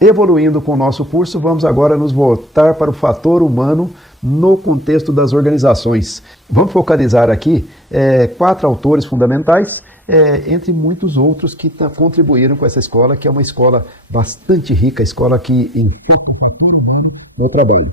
Evoluindo com o nosso curso, vamos agora nos voltar para o fator humano no contexto das organizações. Vamos focalizar aqui 4 autores fundamentais, entre muitos outros que contribuíram com essa escola, que é uma escola bastante rica, a escola que no trabalho.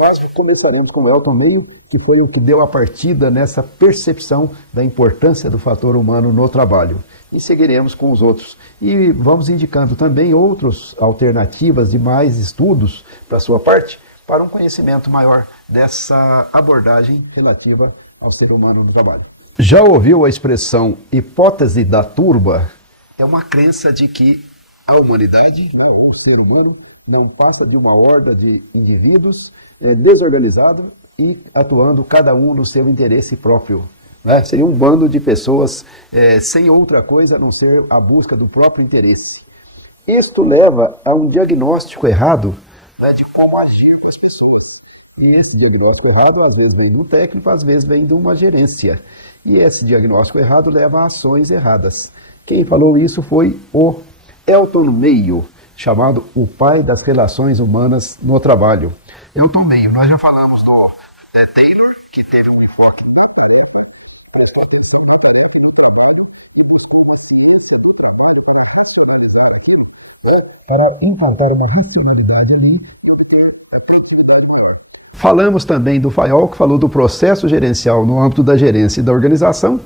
Nós começaremos com o Elton Meio, que foi o que deu a partida nessa percepção da importância do fator humano no trabalho. E seguiremos com os outros. E vamos indicando também outras alternativas de mais estudos da sua parte, para um conhecimento maior dessa abordagem relativa ao ser humano no trabalho. Já ouviu a expressão hipótese da turba? É uma crença de que a humanidade, o ser humano, não passa de uma horda de indivíduos desorganizados e atuando cada um no seu interesse próprio. Seria um bando de pessoas sem outra coisa a não ser a busca do próprio interesse. Isto leva a um diagnóstico errado de como agir com as pessoas. E esse diagnóstico errado, às vezes, vem do técnico, às vezes vem de uma gerência. E esse diagnóstico errado leva a ações erradas. Quem falou isso foi o Elton Meio, chamado o pai das relações humanas no trabalho. Elton Meio, nós já falamos do Taylor, que teve um enfoque para encontrar uma racionalidade ali. Falamos também do Fayol, que falou do processo gerencial no âmbito da gerência e da organização,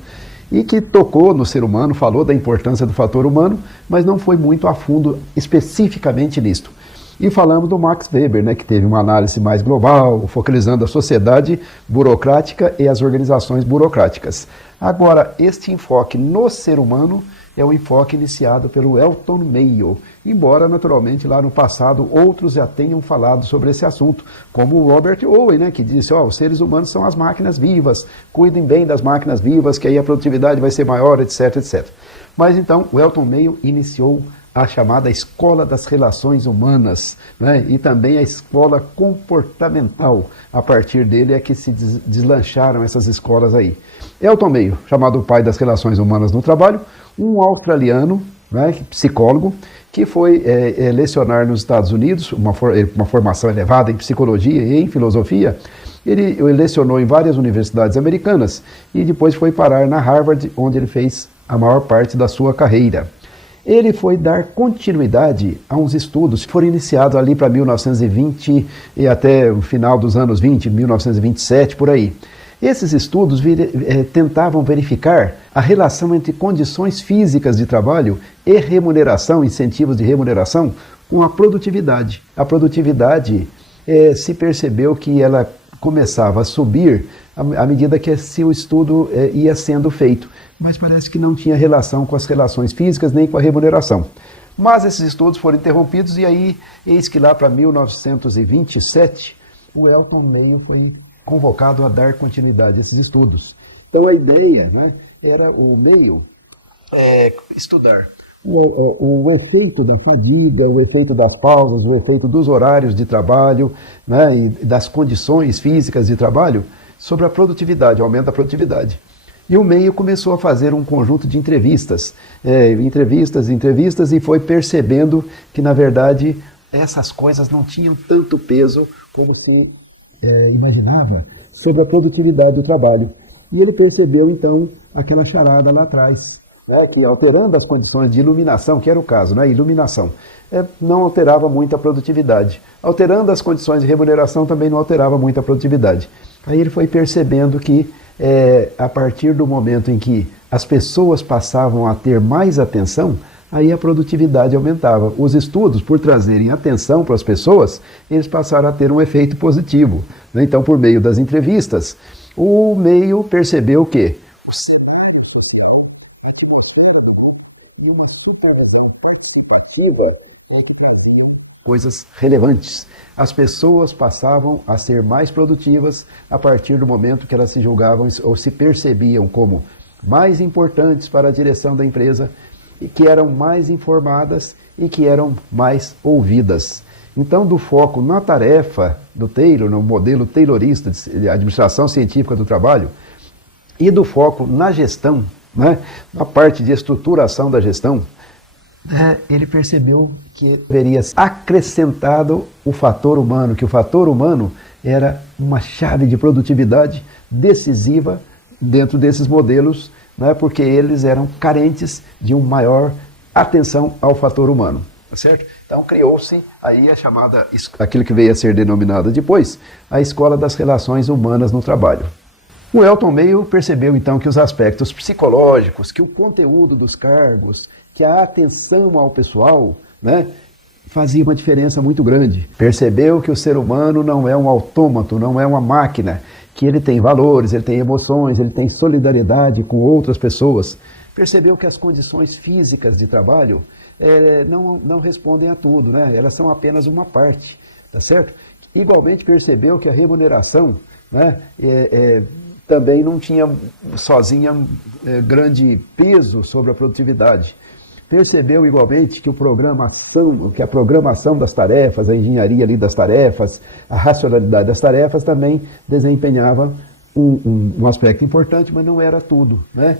e que tocou no ser humano, falou da importância do fator humano, mas não foi muito a fundo especificamente nisto. E falamos do Max Weber, que teve uma análise mais global, focalizando a sociedade burocrática e as organizações burocráticas. Agora, este enfoque no ser humano é o enfoque iniciado pelo Elton Meio, embora, naturalmente, lá no passado, outros já tenham falado sobre esse assunto, como o Robert Owen, que disse, os seres humanos são as máquinas vivas, cuidem bem das máquinas vivas, que aí a produtividade vai ser maior, etc, etc. Mas, então, o Elton Meio iniciou a chamada Escola das Relações Humanas, e também a Escola Comportamental. A partir dele é que se deslancharam essas escolas aí. Elton Meio, chamado o pai das relações humanas no trabalho, um australiano, psicólogo, que foi lecionar nos Estados Unidos, uma formação elevada em psicologia e em filosofia. Ele lecionou em várias universidades americanas e depois foi parar na Harvard, onde ele fez a maior parte da sua carreira. Ele foi dar continuidade a uns estudos que foram iniciados ali para 1920 e até o final dos anos 20, 1927, por aí. Esses estudos tentavam verificar a relação entre condições físicas de trabalho e remuneração, incentivos de remuneração, com a produtividade. A produtividade se percebeu que ela começava a subir à medida que o estudo ia sendo feito, mas parece que não tinha relação com as relações físicas nem com a remuneração. Mas esses estudos foram interrompidos e aí, eis que lá para 1927, o Elton Meio foi convocado a dar continuidade a esses estudos. Então a ideia era o Meio estudar o efeito da fadiga, o efeito das pausas, o efeito dos horários de trabalho, e das condições físicas de trabalho sobre a produtividade, o aumento da produtividade. E o Meio começou a fazer um conjunto de entrevistas, e foi percebendo que, na verdade, essas coisas não tinham tanto peso como se imaginava sobre a produtividade do trabalho. E ele percebeu, então, aquela charada lá atrás, que alterando as condições de iluminação, que era o caso, iluminação, não alterava muito a produtividade. Alterando as condições de remuneração também não alterava muito a produtividade. Aí ele foi percebendo que, a partir do momento em que as pessoas passavam a ter mais atenção, aí a produtividade aumentava. Os estudos, por trazerem atenção para as pessoas, eles passaram a ter um efeito positivo. Então, por meio das entrevistas, o Meio percebeu que uma participativa coisas relevantes. As pessoas passavam a ser mais produtivas a partir do momento que elas se julgavam ou se percebiam como mais importantes para a direção da empresa, e que eram mais informadas e que eram mais ouvidas. Então, do foco na tarefa do Taylor, no modelo taylorista de administração científica do trabalho, e do foco na gestão, na parte de estruturação da gestão, ele percebeu que deveria ser acrescentado o fator humano, que o fator humano era uma chave de produtividade decisiva dentro desses modelos, né, porque eles eram carentes de uma maior atenção ao fator humano. Certo? Então criou-se aí a chamada, aquilo que veio a ser denominada depois, a Escola das Relações Humanas no Trabalho. O Elton Mayo percebeu então que os aspectos psicológicos, que o conteúdo dos cargos, que a atenção ao pessoal, né, fazia uma diferença muito grande. Percebeu que o ser humano não é um autômato, não é uma máquina, que ele tem valores, ele tem emoções, ele tem solidariedade com outras pessoas. Percebeu que as condições físicas de trabalho não respondem a tudo, né? Elas são apenas uma parte, tá certo? Igualmente percebeu que a remuneração, né, também não tinha sozinha grande peso sobre a produtividade. Percebeu igualmente que a programação das tarefas, a engenharia ali das tarefas, a racionalidade das tarefas também desempenhava um aspecto importante, mas não era tudo, né?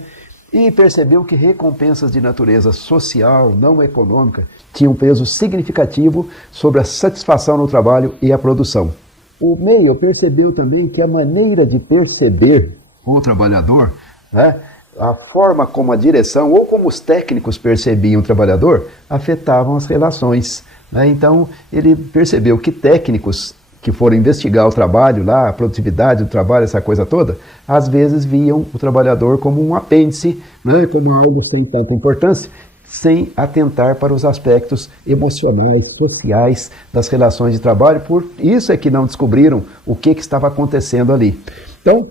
E percebeu que recompensas de natureza social, não econômica, tinham um peso significativo sobre a satisfação no trabalho e a produção. O Mayo percebeu também que a maneira de perceber o trabalhador, né, a forma como a direção ou como os técnicos percebiam o trabalhador, afetavam as relações, né? Então, ele percebeu que técnicos que foram investigar o trabalho lá, a produtividade do trabalho, essa coisa toda, às vezes viam o trabalhador como um apêndice, né, como algo sem tanta importância, sem atentar para os aspectos emocionais, sociais das relações de trabalho. Por isso é que não descobriram o que estava acontecendo ali. Então,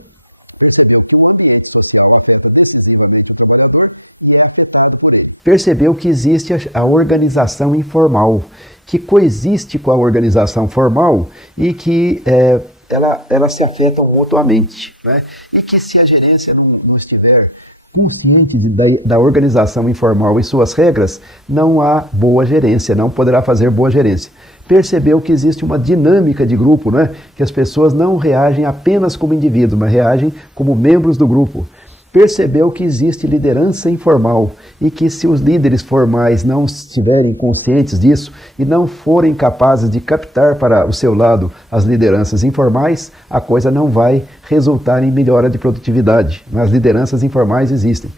percebeu que existe a organização informal, que coexiste com a organização formal e que elas se afetam mutuamente, né? E que se a gerência não estiver consciente da organização informal e suas regras, não há boa gerência, não poderá fazer boa gerência. Percebeu que existe uma dinâmica de grupo, né? Que as pessoas não reagem apenas como indivíduos, mas reagem como membros do grupo. Percebeu que existe liderança informal e que se os líderes formais não estiverem conscientes disso e não forem capazes de captar para o seu lado as lideranças informais, a coisa não vai resultar em melhora de produtividade. As lideranças informais existem.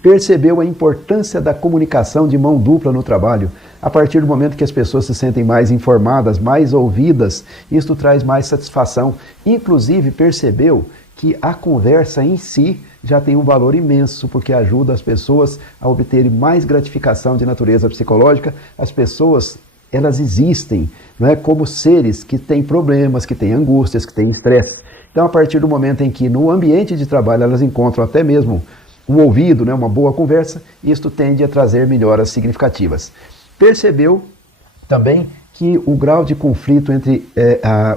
Percebeu a importância da comunicação de mão dupla no trabalho. A partir do momento que as pessoas se sentem mais informadas, mais ouvidas, isto traz mais satisfação. Inclusive percebeu que a conversa em si já tem um valor imenso, porque ajuda as pessoas a obterem mais gratificação de natureza psicológica. As pessoas, elas existem, não é, como seres que têm problemas, que têm angústias, que têm estresse. Então, a partir do momento em que no ambiente de trabalho elas encontram até mesmo um ouvido, né, uma boa conversa, isto tende a trazer melhoras significativas. Percebeu também que o grau de conflito entre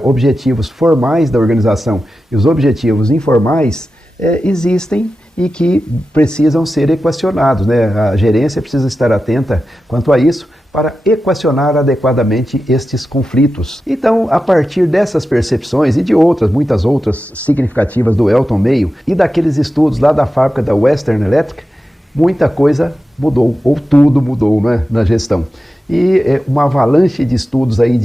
objetivos formais da organização e os objetivos informais existem e que precisam ser equacionados, né? A gerência precisa estar atenta quanto a isso para equacionar adequadamente estes conflitos. Então, a partir dessas percepções e de outras, muitas outras significativas do Elton Mayo e daqueles estudos lá da fábrica da Western Electric, muita coisa mudou, ou tudo mudou, né, na gestão. E uma avalanche de estudos aí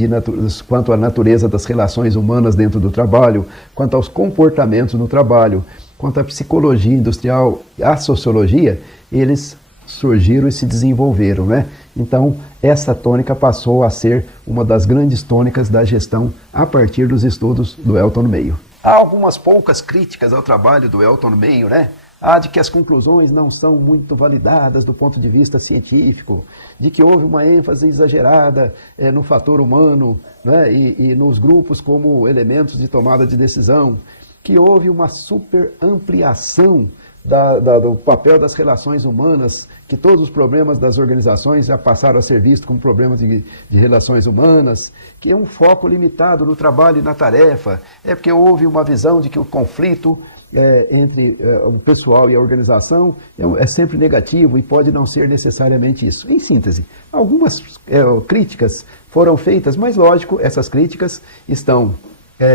quanto à natureza das relações humanas dentro do trabalho, quanto aos comportamentos no trabalho, quanto à psicologia industrial, à sociologia, eles surgiram e se desenvolveram, né? Então, essa tônica passou a ser uma das grandes tônicas da gestão a partir dos estudos do Elton Mayo. Há algumas poucas críticas ao trabalho do Elton Mayo, né? De que as conclusões não são muito validadas do ponto de vista científico, de que houve uma ênfase exagerada no fator humano, né, e nos grupos como elementos de tomada de decisão, que houve uma super ampliação do papel das relações humanas, que todos os problemas das organizações já passaram a ser vistos como problemas de relações humanas, que é um foco limitado no trabalho e na tarefa, porque houve uma visão de que o conflito entre o pessoal e a organização é sempre negativo e pode não ser necessariamente isso. Em síntese, algumas críticas foram feitas, mas lógico, essas críticas estão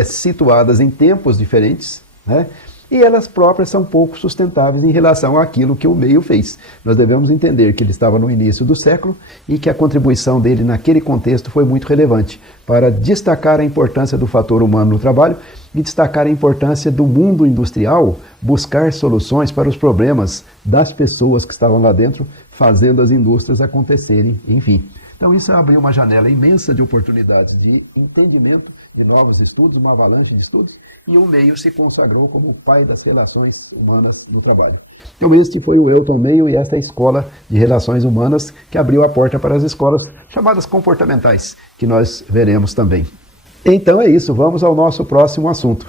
situadas em tempos diferentes, né? e elas próprias são pouco sustentáveis em relação àquilo que o meio fez. Nós devemos entender que ele estava no início do século e que a contribuição dele naquele contexto foi muito relevante para destacar a importância do fator humano no trabalho e destacar a importância do mundo industrial buscar soluções para os problemas das pessoas que estavam lá dentro, fazendo as indústrias acontecerem, enfim. Então isso abriu uma janela imensa de oportunidades de entendimento de novos estudos, uma avalanche de estudos, e o Mayo se consagrou como o pai das relações humanas no trabalho. Então este foi o Elton Mayo e esta escola de relações humanas que abriu a porta para as escolas chamadas comportamentais, que nós veremos também. Então é isso, vamos ao nosso próximo assunto.